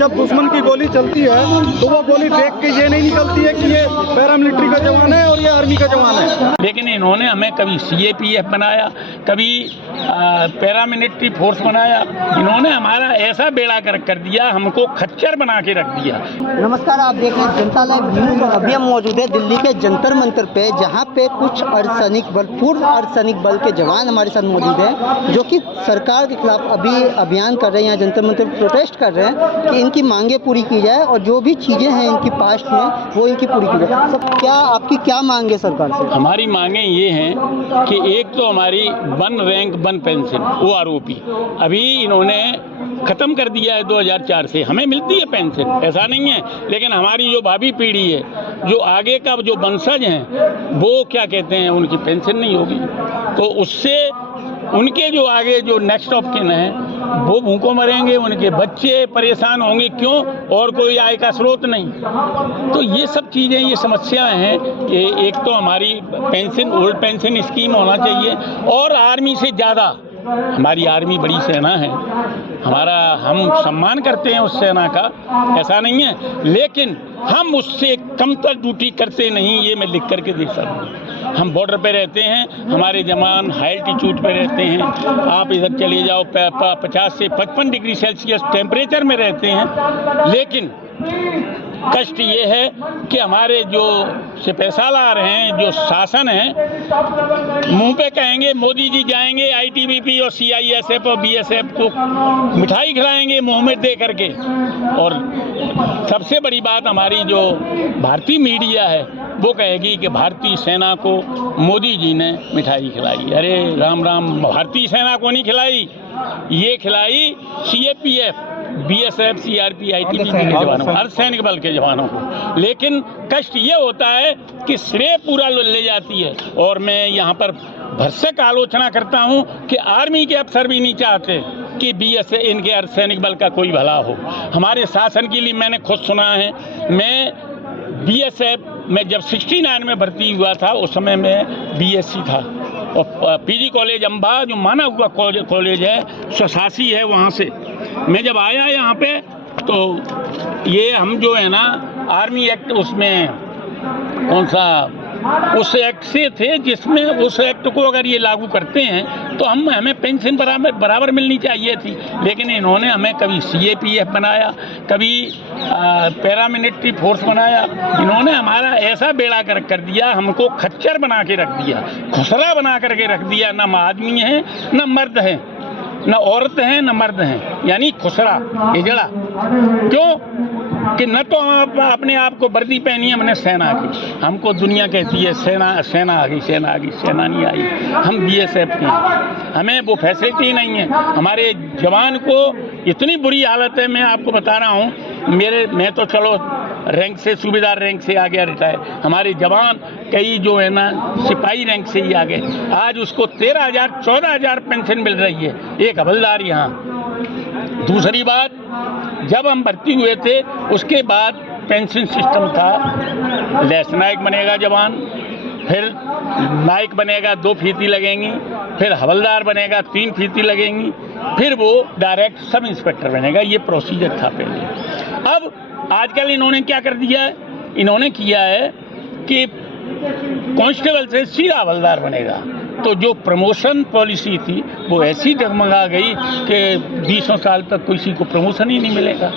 जब दुश्मन की गोली चलती है तो वो गोली देख के ये नहीं निकलती है कि ये पैरामिलिट्री का जवान है और ये आर्मी का जवान है। लेकिन इन्होंने हमें कभी CAPF बनाया, कभी पैरामिलिट्री फोर्स बनाया। इन्होंने हमारा ऐसा बेड़ा कर दिया, हमको खच्चर बना के रख दिया। नमस्कार, आप देख रहे हैं जनता लाइव न्यूज़ और अभी हम मौजूद है दिल्ली के जंतर मंतर पे, जहाँ पे कुछ अर्धसैनिक बल, पूर्व अर्धसैनिक बल के जवान हमारे साथ मौजूद हैं, जो कि सरकार के खिलाफ अभी अभियान कर रहे हैं, यहाँ जंतर मंतर प्रोटेस्ट कर रहे हैं कि इनकी मांगे पूरी की जाए और जो भी चीज़ें हैं इनकी पास्ट में वो इनकी पूरी की जाए। सब क्या आपकी क्या मांग है सरकार से? हमारी मांगे ये हैं कि एक तो हमारी 1 रैंक 1 पेंशन OROP अभी इन्होंने ख़त्म कर दिया है 2004 से। हमें मिलती है पेंशन, ऐसा नहीं है, लेकिन हमारी जो भावी पीढ़ी है, जो आगे का जो वंशज हैं, वो क्या कहते हैं, उनकी पेंशन नहीं होगी। तो उससे उनके जो आगे जो नेक्स्ट ऑफ किन है वो भूखों मरेंगे, उनके बच्चे परेशान होंगे। क्यों? और कोई आय का स्रोत नहीं। तो ये सब चीज़ें, ये समस्याएं हैं कि एक तो हमारी पेंशन, ओल्ड पेंशन स्कीम होना चाहिए, और आर्मी से ज़्यादा हमारी आर्मी बड़ी सेना है, हमारा हम सम्मान करते हैं उस सेना का, ऐसा नहीं है, लेकिन हम उससे कमतर ड्यूटी करते नहीं। ये मैं लिख करके देख सकता हूँ। हम बॉर्डर पे रहते हैं, हमारे जवान हाई एल्टीट्यूड पे रहते हैं। आप इधर चले जाओ 50 से 55 डिग्री सेल्सियस टेम्परेचर में रहते हैं। लेकिन कष्ट ये है कि हमारे जो सिपहसालार हैं, जो शासन है, मुंह पे कहेंगे मोदी जी जाएंगे ITBP और CISF और BSF को मिठाई खिलाएंगे मुंह में दे करके। और सबसे बड़ी बात, हमारी जो भारतीय मीडिया है वो कहेगी कि भारतीय सेना को मोदी जी ने मिठाई खिलाई। अरे राम राम, भारतीय सेना को नहीं खिलाई, ये खिलाई CAPF, BSF, CRP, ITBP के जवानों को, अर्धसैनिक बल के जवानों को। लेकिन कष्ट ये होता है कि श्रेय पूरा ले जाती है। और मैं यहाँ पर भरसक आलोचना करता हूँ कि आर्मी के अफसर भी नहीं चाहते कि BSF, इनके अर्धसैनिक बल का कोई भला हो। हमारे शासन के लिए मैंने खुद सुना है, मैं BSF में जब 69 में भर्ती हुआ था, उस समय में BSc था, और PG कॉलेज अम्बा जो माना हुआ कॉलेज है, 86 है, वहाँ से मैं जब आया यहाँ पे, तो ये हम जो है ना आर्मी एक्ट, उसमें कौन सा, उस एक्ट से थे जिसमें, उस एक्ट को अगर ये लागू करते हैं तो हमें पेंशन बराबर मिलनी चाहिए थी। लेकिन इन्होंने हमें कभी CAPF बनाया, कभी पैरामिलिट्री फोर्स बनाया। इन्होंने हमारा ऐसा बेड़ा कर दिया, हमको खच्चर बना के रख दिया, खुसरा बना करके रख दिया। न आदमी है, न मर्द है, न औरत हैं, न मर्द हैं, यानी खुसरा, हिजड़ा। क्यों? कि न तो हम अपने आप को वर्दी पहनी है हमने सेना की, हमको दुनिया कहती है सेना आ गई, सेना आ गई, सेना नहीं आई। हम BSF के हैं, हमें वो फैसिलिटी नहीं है। हमारे जवान को इतनी बुरी हालत है, मैं आपको बता रहा हूँ, मैं तो चलो रैंक से, सूबेदार रैंक से आ गया रिटायर। हमारे जवान कई जो है ना सिपाही रैंक से ही आ गए। आज उसको 13,000 14,000 पेंशन मिल रही है, एक हवलदार यहाँ। दूसरी बात, जब हम भर्ती हुए थे उसके बाद पेंशन सिस्टम था, लेफ्टिनेंट बनेगा जवान, फिर नायक बनेगा 2 फीती लगेंगी, फिर हवलदार बनेगा 3 फीती लगेंगी, फिर वो डायरेक्ट सब इंस्पेक्टर बनेगा। ये प्रोसीजर था पहले। अब आजकल इन्होंने क्या कर दिया है, इन्होंने किया है कि कांस्टेबल से सीधा हवलदार बनेगा। तो जो प्रमोशन पॉलिसी थी वो ऐसी डगमगा गई कि 20 साल तक किसी को प्रमोशन ही नहीं मिलेगा।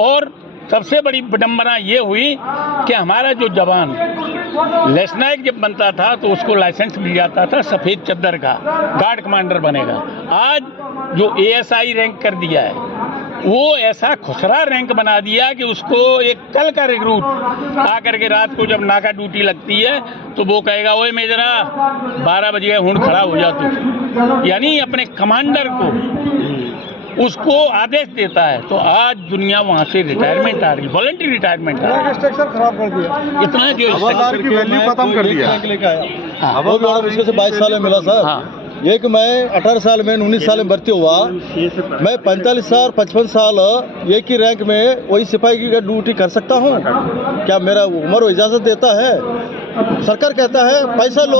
और सबसे बड़ी विडंबना ये हुई कि हमारा जो जवान लेफ्टिनेंट जब बनता था तो उसको लाइसेंस मिल जाता था सफ़ेद चद्दर का, गार्ड कमांडर बनेगा। आज जो ASI रैंक कर दिया है, वो ऐसा खुसरा रैंक बना दिया कि उसको एक कल का रिक्रूट आकर के रात को जब नाका ड्यूटी लगती है तो वो कहेगा, ओए मेजरा 12 बजे हुन खड़ा हो जा तू, यानी अपने कमांडर को उसको आदेश देता है। तो आज दुनिया वहाँ से रिटायरमेंट आ रही, वॉलंटरी रिटायरमेंट आ रही है। स्ट्रक्चर खराब कर दिया, इतना जो हवलदार की वैल्यू खत्म कर दिया। हवलदार मुझको से 22 साल में मिला सर। हाँ। ये कि मैं 18 साल में 19 साल में भर्ती हुआ, मैं 45 साल 55 साल एक ही रैंक में वही सिपाही की ड्यूटी कर सकता हूँ? क्या मेरा उम्र इजाज़त देता है? सरकार कहता है पैसा लो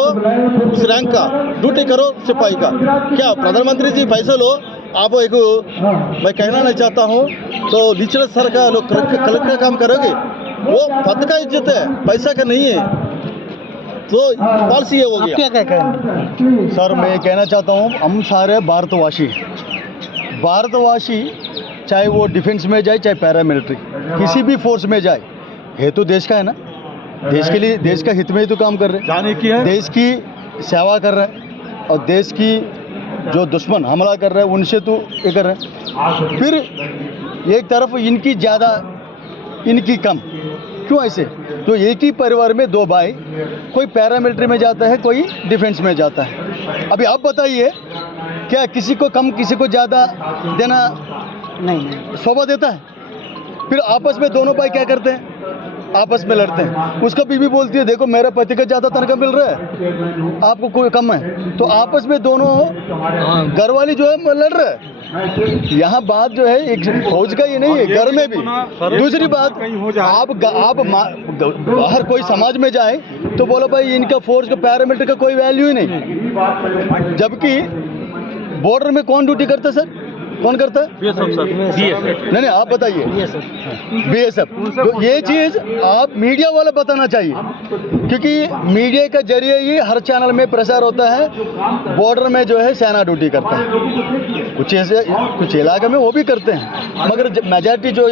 उस रैंक का, ड्यूटी करो सिपाही का। क्या प्रधानमंत्री जी पैसा लो आप एक मैं कहना नहीं चाहता हूँ, तो निचले स्तर का लोग कलेक्टर काम करोगे, वो पद का इज्जत है, पैसा का नहीं है, तो पॉलिसी ये हो आप गया। क्या क्या कहेंगे? सर मैं कहना चाहता हूँ, हम सारे भारतवासी चाहे वो डिफेंस में जाए चाहे पैरामिलिट्री किसी भी फोर्स में जाए, है तो देश का है ना, देश के लिए, देश का हित में ही तो काम कर रहे हैं, जाने की है, देश की सेवा कर रहे हैं, और देश की जो दुश्मन हमला कर रहे हैं उनसे तो ये कर रहे हैं। फिर एक तरफ इनकी ज़्यादा इनकी कम, क्यों ऐसे? तो एक ही परिवार में दो भाई, कोई पैरामिलिट्री में जाता है, कोई डिफेंस में जाता है। अभी आप बताइए, क्या किसी को कम किसी को ज़्यादा देना नहीं, शोभा देता है? फिर आपस में दोनों भाई क्या करते हैं? आपस में लड़ते हैं। उसका बीवी बोलती है देखो मेरे पति का ज़्यादा तनख्वाह मिल रहा है, आपको कोई कम है, तो आपस में दोनों घरवाली जो है लड़ रहे हैं। यहाँ बात जो है एक फौज का ये नहीं है, घर में भी। दूसरी बात, आप बाहर कोई समाज में जाए तो बोलो भाई इनका फोर्स का पैरामिलिट्री का कोई वैल्यू ही नहीं, जबकि बॉर्डर में कौन ड्यूटी करता है सर? कौन करता है? नहीं, आप बताइए। BSF। तो ये चीज़ आप मीडिया वाला बताना चाहिए, क्योंकि मीडिया के जरिए ही हर चैनल में प्रचार होता है बॉर्डर में जो है सेना ड्यूटी करता है, कुछ इलाके में वो भी करते हैं, मगर मेजॉरिटी जो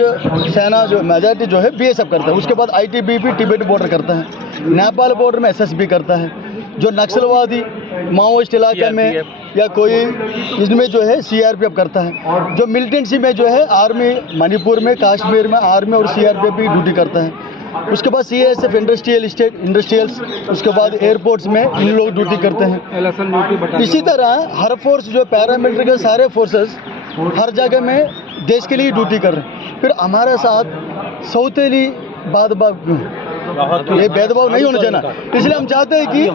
सेना जो मेजॉरिटी जो है BSF करता है। उसके बाद ITBP तिब्बत बॉर्डर करता है, नेपाल बॉर्डर में SSB करता है, जो नक्सलवादी माओइस्ट इलाके में या कोई इसमें जो है CRPF करता है, जो मिलिटेंसी में जो है आर्मी, मणिपुर में कश्मीर में आर्मी और CRPF भी ड्यूटी करता है। उसके बाद CASF इंडस्ट्रियल्स, उसके बाद एयरपोर्ट्स में इन लोग ड्यूटी करते हैं। इसी तरह हर फोर्स जो पैरामिलिट्री के सारे फोर्सेस हर जगह में देश के लिए ड्यूटी कर रहे हैं। फिर हमारे साथ सौतेली ये भेदभाव नहीं होना चाहिए ना, इसलिए हम चाहते हैं कि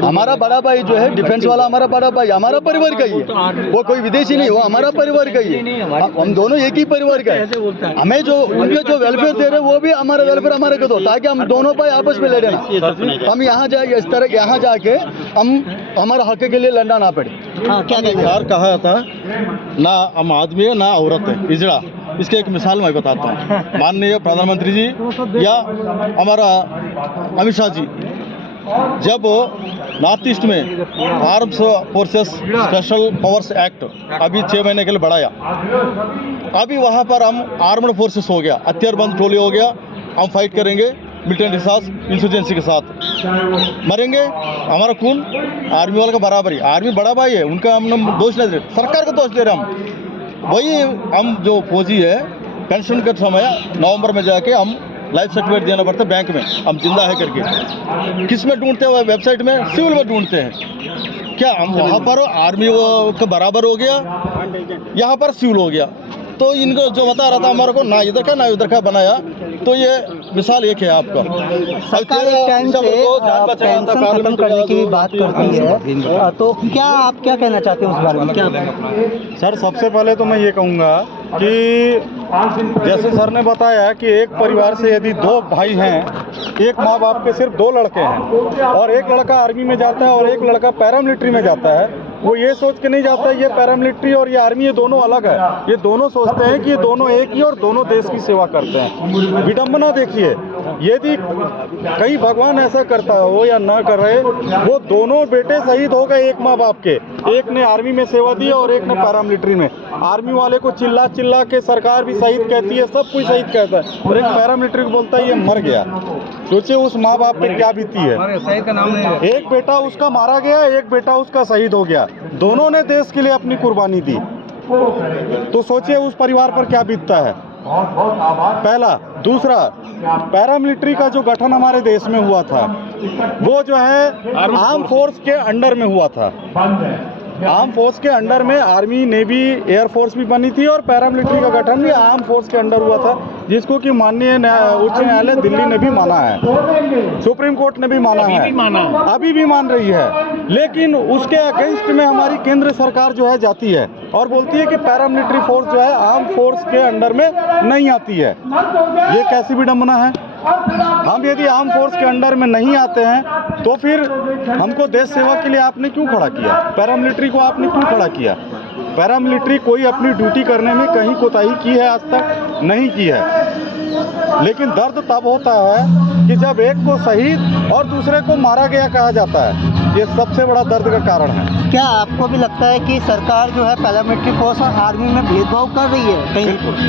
हमारा बड़ा भाई जो है डिफेंस वाला, हमारा बड़ा भाई हमारा परिवार का ही है, वो कोई विदेशी नहीं, वो हमारा परिवार का ही है, हम दोनों एक ही परिवार का है। हमें जो उनके जो वेलफेयर दे रहे हैं वो भी हमारा वेलफेयर हमारे को दो, ताकि हम दोनों भाई आपस में लड़े ना। हम यहाँ जाए इस तरह यहाँ जाके हम हमारे हक के लिए लड़ना ना पड़े। हाँ, क्या कहेंगे? यार कहा था ना हम आदमी है ना औरत है, पिछड़ा। इसके एक मिसाल मैं बताता हूँ। माननीय प्रधानमंत्री जी या हमारा अमित शाह जी जब नॉर्थ ईस्ट में arms forces special powers act अभी 6 महीने के लिए बढ़ाया, अभी वहाँ पर हम आर्म्ड फोर्सेस हो गया, हथियारबंद टोली हो गया, हम फाइट करेंगे मिलिटेंट के साथ, इंसर्जेंसी के साथ, मरेंगे। हमारा खून आर्मी वाले का बराबर ही, आर्मी बड़ा भाई है, उनका हम दोष नहीं दे रहे, सरकार को दोष दे रहे हम। वही हम जो फौजी है पेंशन के समय नवंबर में जाके हम लाइफ सर्टिफिकेट देना पड़ता है बैंक में, हम जिंदा है करके। किस में ढूंढते हैं? वेबसाइट में सिविल में ढूंढते हैं। क्या हम वहाँ पर आर्मी का बराबर हो गया, यहाँ पर सिविल हो गया? तो इनको जो बता रहा था हमारे को ना इधर का ना उधर का बनाया, तो ये मिसाल एक है आपका। सरकार एक टाइम से पेंशन खत्म करने की भी बात करती है, तो क्या आप क्या कहना चाहते हैं उस बारे में? क्या सर सबसे पहले तो मैं ये कहूँगा कि जैसे सर ने बताया कि एक परिवार से यदि 2 भाई हैं, एक माँ बाप के सिर्फ 2 लड़के हैं और एक लड़का आर्मी में जाता है और एक लड़का पैरामिलिट्री में जाता है, वो ये सोच के नहीं जाता ये पैरामिलिट्री और ये आर्मी ये दोनों अलग है, ये दोनों सोचते हैं कि ये दोनों एक ही और दोनों देश की सेवा करते हैं। विडंबना देखिए, यदि कहीं भगवान ऐसा करता हो या ना कर रहे, वो दोनों बेटे शहीद हो गए एक माँ बाप के, एक ने आर्मी में सेवा दी और एक ने पैरामिलिट्री में। आर्मी वाले को चिल्ला चिल्ला के सरकार भी शहीद कहती है, सब कुछ शहीद कहता है, और एक पैरामिलिट्री को बोलता है ये मर गया। सोचिए उस माँ बाप पे क्या बीती है। एक बेटा उसका मारा गया, एक बेटा उसका शहीद हो गया, दोनों ने देश के लिए अपनी कुर्बानी दी, तो सोचिए उस परिवार पर क्या बीतता है। पहला। दूसरा, पैरामिलिट्री का जो गठन हमारे देश में हुआ था वो जो है आर्म फोर्स के अंडर में हुआ था। आर्म फोर्स के अंडर में आर्मी, नेवी, एयर फोर्स भी बनी थी और पैरामिलिट्री का गठन भी आर्म फोर्स के अंडर हुआ था, जिसको कि माननीय उच्च न्यायालय दिल्ली ने भी माना है, सुप्रीम कोर्ट ने भी माना है, अभी भी मान रही है। लेकिन उसके अगेंस्ट में हमारी केंद्र सरकार जो है जाती है और बोलती है कि पैरामिलिट्री फोर्स जो है आर्म फोर्स के अंडर में नहीं आती है। ये कैसी विडंबना है। हम यदि आर्म फोर्स के अंडर में नहीं आते हैं तो फिर हमको देश सेवा के लिए आपने क्यों खड़ा किया? पैरामिलिट्री को आपने क्यों खड़ा किया? पैरामिलिट्री कोई अपनी ड्यूटी करने में कहीं कोताही की है आज तक? नहीं की है। लेकिन दर्द तब होता है कि जब एक को शहीद और दूसरे को मारा गया कहा जाता है। ये सबसे बड़ा दर्द का कारण है। क्या आपको भी लगता है कि सरकार जो है पैरामिलिट्री फोर्स और आर्मी में भेदभाव कर रही है कहीं?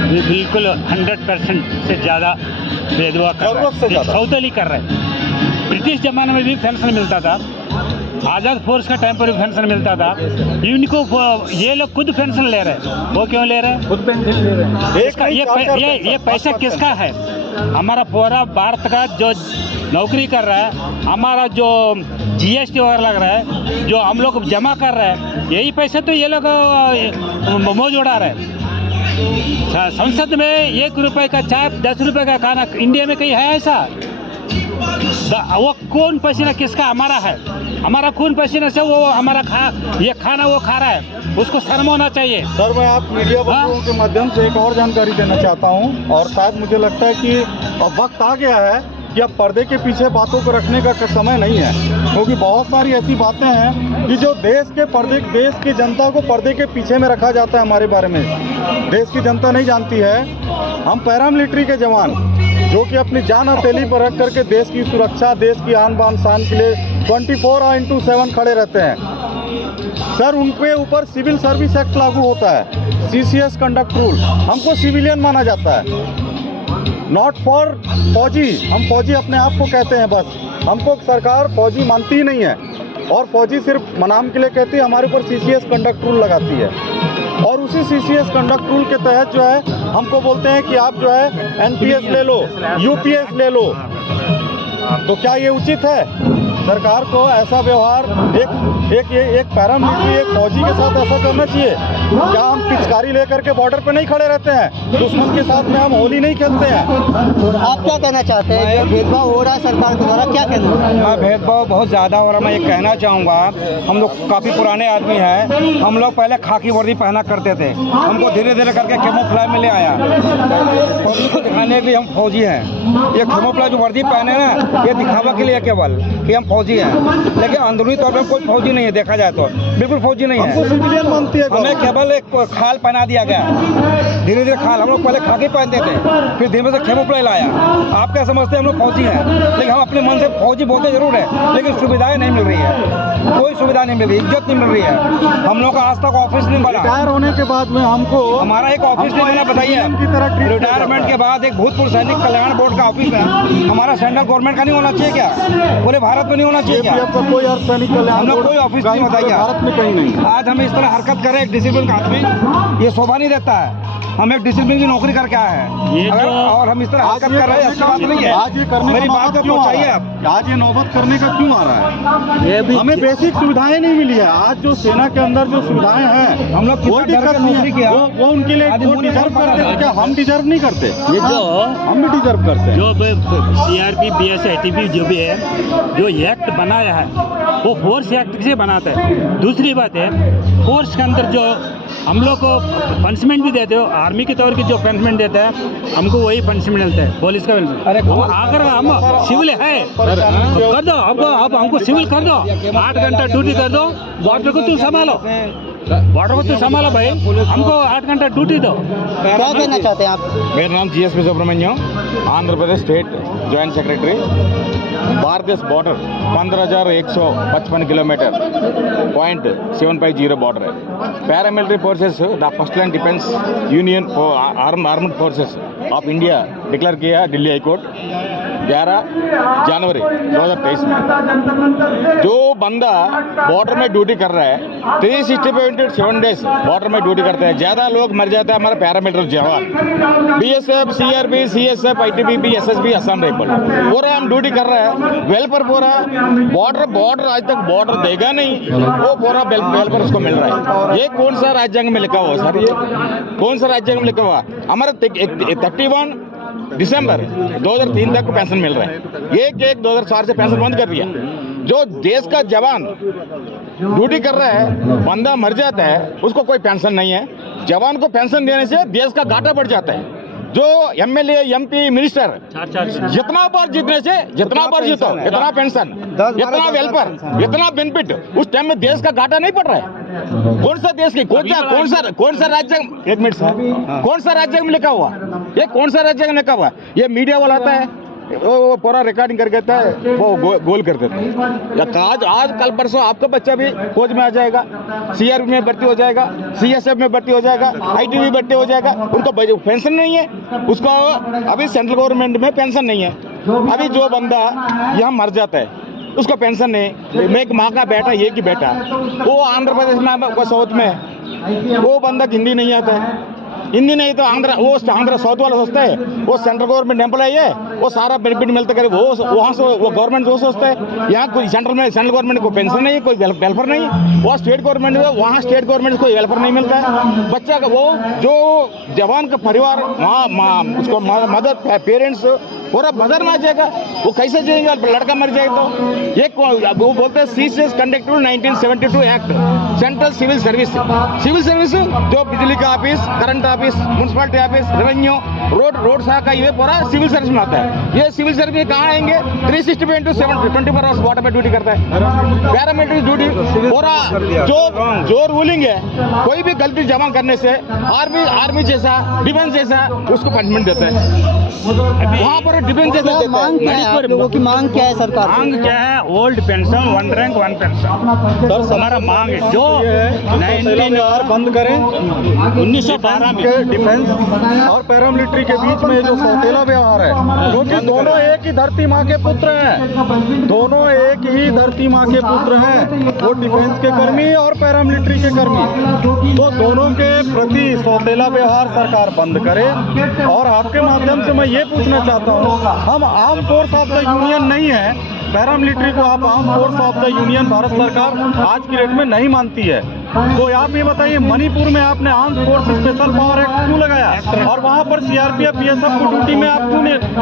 ये बिल्कुल 100% से ज़्यादा भेदभाव कर जरूरत से ज़्यादा। सौतेली कर रहे हैं। ब्रिटिश ज़माने में भी पेंशन मिलता था, आज़ाद फोर्स का टाइम पर भी पेंशन मिलता था। इनको ये लोग खुद पेंशन ले रहे हैं। वो क्यों ले रहे हैं? खुद पेंशन ले रहे हैं। ये पैसा किसका है? हमारा पूरा भारत का जो नौकरी कर रहा है, हमारा जो GST वगैरह लग रहा है, जो हम लोग जमा कर रहे हैं, यही पैसे तो ये लोग मौज उड़ा रहे हैं। संसद में 1 रुपए का चाय 10 रुपए का खाना इंडिया में कहीं है ऐसा? वो कौन पसीना किसका? हमारा है। हमारा खून पसीने से वो हमारा ये खाना वो खा रहा है, उसको शर्म होना चाहिए। सर, मैं आप मीडिया बंधुओं के माध्यम से एक और जानकारी देना चाहता हूं, और शायद मुझे लगता है कि अब वक्त आ गया है कि अब पर्दे के पीछे बातों को रखने का समय नहीं है, क्योंकि बहुत सारी ऐसी बातें हैं कि जो देश की जनता को पर्दे के पीछे में रखा जाता है। हमारे बारे में देश की जनता नहीं जानती है। हम पैरामिलिट्री के जवान जो कि अपनी जान हथेली पर रख करके देश की सुरक्षा, देश की आन बान शान के लिए 24/7 खड़े रहते हैं। सर, उनके ऊपर सिविल सर्विस एक्ट लागू होता है, CCS कंडक्ट रूल। हमको सिविलियन माना जाता है, नॉट फॉर फौजी। हम फौजी अपने आप को कहते हैं, बस हमको सरकार फौजी मानती ही नहीं है, और फौजी सिर्फ मनाम के लिए कहती है। हमारे ऊपर CCS कंडक्ट रूल लगाती है, और उसी CCS कंडक्ट रूल के तहत जो है हमको बोलते हैं कि आप जो है NPS ले लो, UPS ले लो। तो क्या ये उचित है? सरकार को ऐसा व्यवहार एक पैरामिलिट्री, एक फौजी के साथ ऐसा करना चाहिए? क्या हम पिचकारी लेकर के बॉर्डर पे नहीं खड़े रहते हैं? दुश्मन के साथ में हम होली नहीं खेलते हैं? आप क्या कहना चाहते हैं? जो भेदभाव हो रहा है सरकार के द्वारा, क्या कहना है? भेदभाव बहुत ज़्यादा हो रहा है। मैं ये कहना चाहूँगा, हम लोग काफ़ी पुराने आदमी हैं। हम लोग पहले खाकी वर्दी पहना करते थे, हमको धीरे धीरे करके कैमोफ्लेज में ले आया, और उसको दिखाने के लिए हम फौजी हैं। ये कैमोफ्लेज वर्दी पहने ना, ये दिखावा के लिए केवल कि हम फौजी हैं, लेकिन अंदरूनी तौर पर कोई फौजी नहीं है। देखा जाए तो बिल्कुल फौजी नहीं है। सिविलियन मानती है। हमें केवल एक खाल पहना दिया गया, धीरे धीरे खाल। हम लोग पहले खाकी पहनते थे, फिर धीरे से कैमोफ्लेज लाया। आप क्या समझते हैं हम लोग फौजी हैं? लेकिन हम अपने मन से फौजी बोलते जरूर है, लेकिन सुविधाएं नहीं मिल रही है, कोई सुविधा नहीं मिल रही, इज्जत नहीं मिल रही है। हम लोग का आज तक ऑफिस नहीं बना। रिटायर होने के बाद में हमको हमारा एक ऑफिस नहीं बना, बताइए। रिटायरमेंट के बाद एक भूतपूर्व सैनिक कल्याण बोर्ड का ऑफिस है, हमारा सेंट्रल गवर्नमेंट का नहीं होना चाहिए क्या? पूरे भारत में नहीं होना चाहिए क्या? कोई सैनिक कल्याण हम लोग कोई ऑफिस नहीं, बताइए। भारत में कहीं नहीं। आज हम इस तरह हरकत करें एक डिसिप्लिन का आदमी, ये शोभा नहीं देता है। हम एक डिसिप्लिन की नौकरी करके आए हैं, और हम इस तरह हरकत कर रहे हैं, अच्छी बात नहीं है। आज ये करने मेरी बात को पहुंचाइए आप। आज ये नौबत करने का क्यों आ रहा है? हमें बेसिक सुविधाएं नहीं मिली है। आज जो सेना के अंदर जो सुविधाएं हैं, हम लोग वो दिक्कत नौकरी किया, वो उनके लिए वो डिजर्व करते हैं। क्या हम डिजर्व नहीं करते? ये जो हम भी डिजर्व करते हैं। जो CRP, BS, ATP जो भी है, जो एक्ट बनाया है, वो फोर्स एक्ट से बनाता है। दूसरी बात है, फोर्स के अंदर जो हम लोग को पनिशमेंट भी देते हो, आर्मी के तौर की जो पनिशमेंट देता है, हमको वही पनिशमेंट मिलता है, पुलिस का पनिशमेंट। अगर हम सिविल है तो कर दो, अब हमको सिविल कर दो, 8 घंटा ड्यूटी कर दो, बॉर्डर को तू संभालो, बॉर्डर को तू संभालो भाई, हमको 8 घंटा ड्यूटी दो। क्या कहना चाहते हैं आप? मेरा नाम GSP Subramanyam, Andhra Pradesh state joint secretary. Bharat border 15,155 kilometre, 0.750 border है। Paramilitary forces the first line defence union armed forces of India declare किया दिल्ली हाईकोर्ट 11 जनवरी 2023 में। जो बंदा बॉर्डर में ड्यूटी कर रहा है 365 डेज बॉर्डर में ड्यूटी करते हैं, ज़्यादा लोग मर जाते हैं हमारे पैरामिलिट्री जवान, BSF, CRP, CSF, ITBP, SSB, Assam rifle, पूरा हम ड्यूटी कर रहे हैं। वेलफेयर पूरा बॉर्डर आज तक बॉर्डर देगा नहीं, वो पूरा वेलफेयर उसको मिल रहा है। ये कौन सा राज्यांग में लिखा हुआ सर? ये कौन सा राज्यांग में लिखा हुआ? हमारा 31 दिसंबर 2003 तक पेंशन मिल रहा है। 1/1/2004 से पेंशन बंद कर दिया। जो देश का जवान ड्यूटी कर रहा है, बंदा मर जाता है, उसको कोई पेंशन नहीं है। जवान को पेंशन देने से देश का घाटा बढ़ जाता है। जो MLA, MP, मिनिस्टर जितना बार जीतने से जितना बार जीतो, इतना पेंशन, इतना वेलफेयर, इतना बेनिफिट, उस टाइम में देश का घाटा नहीं पड़ रहा है। कौन सा देश की कौन सा राज्य, एक मिनट सर, कौन सा राज्य में लिखा हुआ, ये कौन सा राज्य में लिखा हुआ? ये मीडिया वाला आता है, वो पूरा रिकॉर्डिंग कर देता है, वो गोल कर देता है। या आज कल परसों आपका बच्चा भी फौज में आ जाएगा, सीआरपी में भर्ती हो जाएगा, सीएसएफ में भर्ती हो जाएगा, आईटी में भर्ती हो जाएगा, उनको पेंशन नहीं है, उसको अभी सेंट्रल गवर्नमेंट में पेंशन नहीं है। अभी जो बंदा यहाँ मर जाता है उसको पेंशन नहीं, मैं एक माँ का बेटा, ये की बेटा, वो आंध्र प्रदेश में साउथ में वो बंदा हिंदी नहीं आता है, हिंदी नहीं तो आंध्र साउथ वाला सोचता है वो सेंट्रल गवर्नमेंट एम्प्लॉय है, वो सारा बेनिफिट मिलता करे, वो वहाँ से वो गवर्नमेंट जो सोचता है। यहाँ कोई सेंट्रल गवर्नमेंट को पेंशन नहीं है, कोई वेलफेयर नहीं है, वो स्टेट गवर्नमेंट है, वहाँ स्टेट गवर्नमेंट को वेलफेयर नहीं मिलता है। बच्चा का वो जो जवान का परिवार वहाँ उसको मदर पेरेंट्स पूरा मदर में आ जाएगा, वो कैसे जाएगा? लड़का मर जाएगा तो ये वो बोलते हैं CCS conducted 1972 act, central civil service जो बिजली का office, current office, municipality office, revenue, road शाखा, ये पूरा सिविल सर्विस में आता है। ये सिविल सर्विस में कहाँ आएंगे? 365/7 आवर्स वाटर पे ड्यूटी करता है, पैरामिलिट्री ड्यूटी पूरा। जो रूलिंग है, कोई भी गलती जमा करने से आर्मी जैसा, डिफेंस जैसा उसको पनिशमेंट देता है। वहाँ पर डिफेंस जैसा देता है। मांग क्या है आप लोगों की? मांग क्या है सरकार से? मांग क्या है? Old pension, 1 rank 1 pension sir हमारा मांग है, जो सौतेला व्यवहार बंद करें। 1912 में के डिफेंस और पैरामिलिट्री के बीच में जो सौतेला व्यवहार है, क्योंकि दोनों एक ही धरती माँ के पुत्र हैं, दोनों एक ही धरती माँ के पुत्र हैं, वो डिफेंस के कर्मी और पैरामिलिट्री के कर्मी, तो दोनों के प्रति सौतेला व्यवहार सरकार बंद करे। और आपके माध्यम से मैं ये पूछना चाहता हूँ, हम arm force of the union नहीं है, पैरामिलिट्री को आप arm force of the union Bharat सरकार आज की डेट में नहीं मानती है, तो आप ये बताइए मणिपुर में आपने arm force special power act क्यों लगाया, और वहाँ पर सीआरपीएफ बीएसएफ को ड्यूटी में आप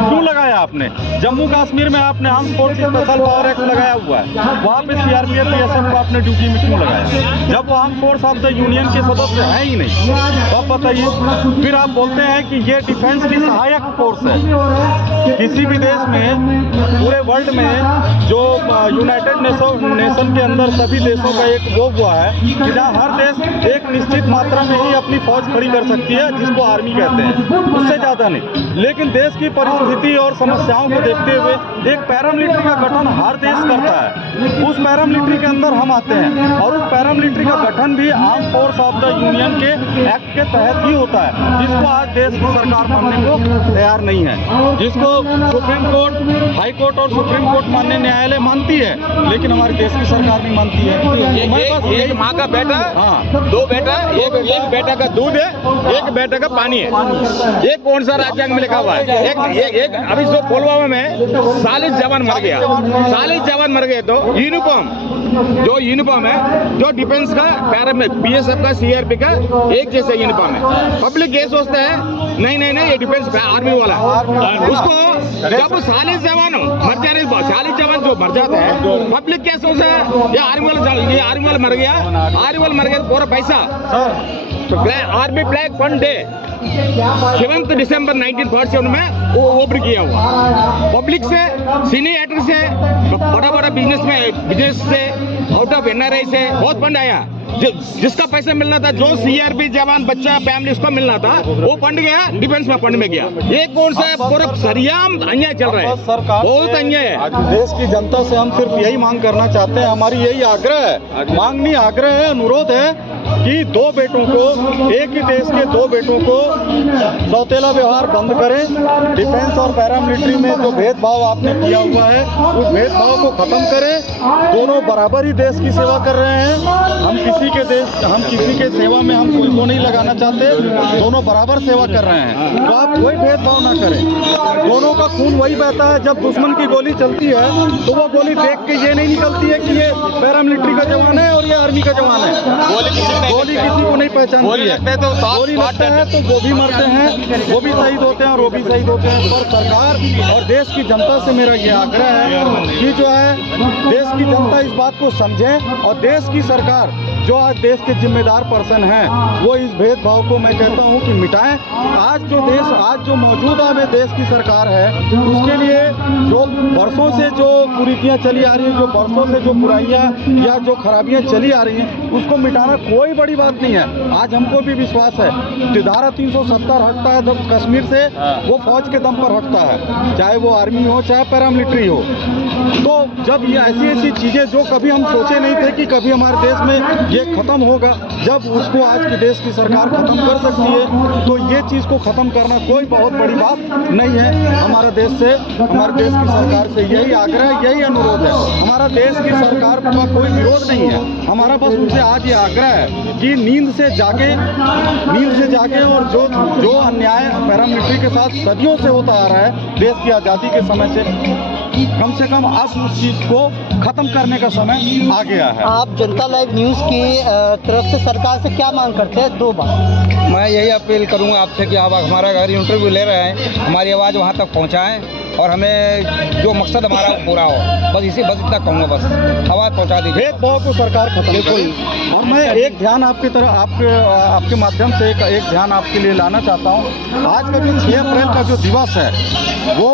क्यों लगाया? आपने जम्मू कश्मीर में आपने arm force special power act लगाया हुआ है, वहाँ पे सीआरपीएफ बीएसएफ को आपने ड्यूटी में क्यों लगाया, जब वो arm force of the union के सदस्य है ही नहीं? तो आप बताइए। फिर आप बोलते हैं कि ये डिफेंस की सहायक फोर्स है। किसी भी देश में, पूरे वर्ल्ड में, जो यूनाइटेड नेशन के अंदर सभी देशों का एक वो हुआ है कि जहाँ हर देश एक निश्चित मात्रा में ही अपनी फौज खड़ी कर सकती है, जिसको आर्मी कहते हैं, उससे ज़्यादा नहीं। लेकिन देश की परिस्थिति और समस्याओं को देखते हुए एक पैरामिलिट्री का गठन हर देश करता है, उस पैरामिलिट्री के अंदर हम आते हैं, और उस पैरामिलिट्री का गठन भी arm force of the union के एक्ट के तहत ही होता है, जिसको आज देश की सरकार मानने को तैयार नहीं है, जिसको सुप्रीम कोर्ट, हाई कोर्ट और सुप्रीम कोर्ट माननीय न्यायालय मानती है, लेकिन हमारी देश की सरकार नहीं मानती है। एक माँ का बेटा, दो बेटा, एक बेटा का दूध है, एक बेटा का पानी है, ये कौन सा राज्यांग में लिखा हुआ है? एक अभी जो पुलवामा में 40 जवान मर गया, 40 जवान मर गए, तो यूनिफॉर्म है जो डिफेंस का, बीएसएफ का, सीआरपी का एक जैसा यूनिफॉर्म है। पब्लिक ये सोचता है नहीं ये डिफेंस आर्मी वाला है, उसको जब 40 जवान मर जाने, 40 जवान जो मर जाते हैं, पब्लिक क्या सोचता है? ये आर्मी वाला मर गया, तो पूरा पैसा तो आर्मी फ्लैग फंड डे 7 दिसंबर 1947 में वो ओपन किया हुआ। पब्लिक से, सीनियर एक्टर से, बड़ा बिजनेस से, आउट ऑफ एनआरआई से बहुत फंड आया, जिसका पैसा मिलना था, जो सीआरपी जवान बच्चा फैमिली उसको मिलना था, वो फंड गया डिफेंस में, फंड में गया। ये कौन सा पूरा सरियाम अन्याय चल रहा है, सरकार बहुत अन्याय है। देश की जनता से हम सिर्फ यही मांग करना चाहते हैं, हमारी यही आग्रह है, मांग नहीं आग्रह है, अनुरोध है कि दो बेटों को, एक ही देश के दो बेटों को सौतेला व्यवहार बंद करें। डिफेंस और पैरामिलिट्री में जो भेदभाव आपने किया हुआ है, उस भेदभाव को खत्म करें। दोनों बराबर ही देश की सेवा कर रहे हैं, हम किसी के सेवा में हम कोई को नहीं लगाना चाहते, दोनों बराबर सेवा कर रहे हैं, तो आप कोई भेदभाव ना करें। दोनों का खून वही बहता है, जब दुश्मन की गोली चलती है तो वो गोली देख के ये नहीं निकलती है कि ये पैरामिलिट्री का जवान है और ये आर्मी का जवान है, गोली किसी को नहीं पहचानती गोली है। लगता है तो साथ- गोली लगता है तो वो भी मरते हैं, वो भी शहीद होते हैं और वो भी शहीद होते हैं। पर सरकार और देश की जनता से मेरा ये आग्रह है कि जो है देश की जनता इस बात को समझे और देश की सरकार जो आज देश के जिम्मेदार पर्सन हैं वो इस भेदभाव को मैं कहता हूं कि मिटाएं। आज जो मौजूदा में देश की सरकार है उसके लिए जो वर्षों से जो कुरीतियां चली आ रही हैं, जो वर्षों से जो बुराइयां या जो खराबियां चली आ रही हैं उसको मिटाना कोई बड़ी बात नहीं है। आज हमको भी विश्वास है कि धारा 370 हटता है तो कश्मीर से वो फौज के दम पर हटता है, चाहे वो आर्मी हो चाहे पैरामिलिट्री हो। तो जब ये ऐसी चीज़ें जो कभी हम सोचे नहीं थे कि कभी हमारे देश में ये खत्म होगा, जब उसको आज की देश की सरकार खत्म कर सकती है तो ये चीज़ को खत्म करना कोई बहुत बड़ी बात नहीं है। हमारे देश की सरकार से यही आग्रह, यही अनुरोध है। हमारा देश की सरकार का कोई विरोध नहीं है, हमारा बस उनसे आज ये आग्रह है कि नींद से जागे और जो अन्याय पैरामिलिट्री के साथ सदियों से होता आ रहा है देश की आज़ादी के समय से कम अब उस चीज़ को खत्म करने का समय आ गया है। आप जनता लाइव न्यूज़ की तरफ से सरकार से क्या मांग करते हैं? 2 बात। मैं यही अपील करूंगा आपसे कि आप हमारा अगर इंटरव्यू ले रहे हैं हमारी आवाज़ वहां तक पहुंचाएं और हमें जो मकसद हमारा पूरा हो, बस इतना कहूँगा, बस आवाज़ पहुंचा दीजिए। भेदभाव को सरकार खत्म करे। और मैं एक ध्यान आपके माध्यम से एक ध्यान आपके लिए लाना चाहता हूँ। आज का जो 6 अप्रैल का जो दिवस है वो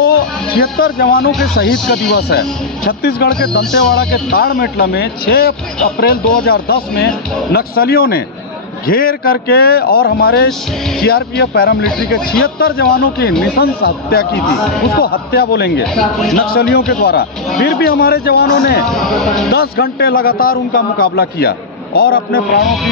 76 जवानों के शहीद का दिवस है। छत्तीसगढ़ के दंतेवाड़ा के ताड़मेटला में 6 अप्रैल 2010 में नक्सलियों ने घेर करके और हमारे सीआरपीएफ पैरामिलिट्री के 76 जवानों की नृशंस हत्या की थी। उसको हत्या बोलेंगे नक्सलियों के द्वारा। फिर भी हमारे जवानों ने 10 घंटे लगातार उनका मुकाबला किया और अपने प्राणों की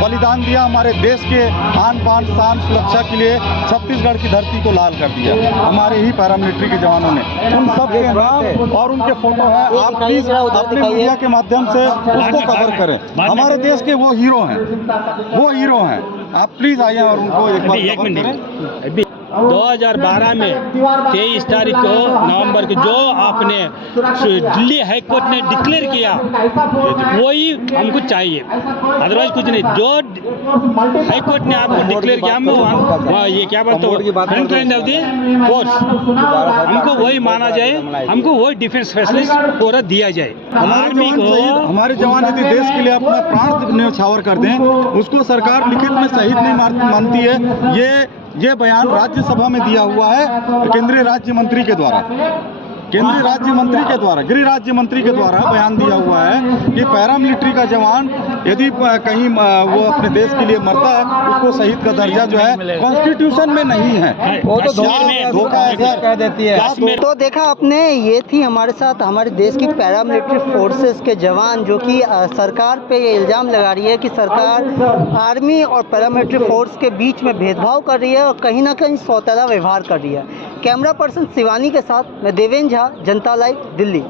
बलिदान दिया। हमारे देश के आन बान शान सुरक्षा के लिए छत्तीसगढ़ की धरती को लाल कर दिया हमारे ही पैरामिलिट्री के जवानों ने। उन सब के नाम और उनके फोटो है, आप प्लीज अपने मीडिया के माध्यम से उसको कवर करें। हमारे देश के वो हीरो हैं, आप प्लीज आइए और उनको एक बार कवर करें। 2012 में 23 तारीख को नवंबर को जो आपने दिल्ली हाई कोर्ट ने डिक्लेयर किया वही हमको चाहिए, अदरवाइज कुछ नहीं। जो हाई कोर्ट ने आपको डिक्लेयर किया हम ये क्या बोलते हो फोर्स, हमको वही माना जाए, हमको वही डिफेंस स्पेशलिस्ट पूरा दिया जाए। हमारे जवान यदि देश के लिए अपना प्राण न्यौछावर कर दें उसको सरकार लिखित में शहीद नहीं मानती है। ये बयान राज्यसभा में दिया हुआ है केंद्रीय राज्य मंत्री के द्वारा, गृह राज्य मंत्री के द्वारा बयान दिया हुआ है कि पैरामिलिट्री का जवान यदि कहीं वो अपने देश के लिए मरता है उसको शहीद का दर्जा जो है कॉन्स्टिट्यूशन में नहीं है। वो तो धोखा कह देती है। तो देखा आपने, ये थी हमारे साथ हमारे देश की पैरामिलिट्री फोर्सेस के जवान जो कि सरकार पे ये इल्ज़ाम लगा रही है कि सरकार आर्मी और पैरामिलिट्री फोर्स के बीच में भेदभाव कर रही है और कहीं ना कहीं सौतेला व्यवहार कर रही है। कैमरा पर्सन शिवानी के साथ मैं देवेंद्र झा, जनता लाइव, दिल्ली।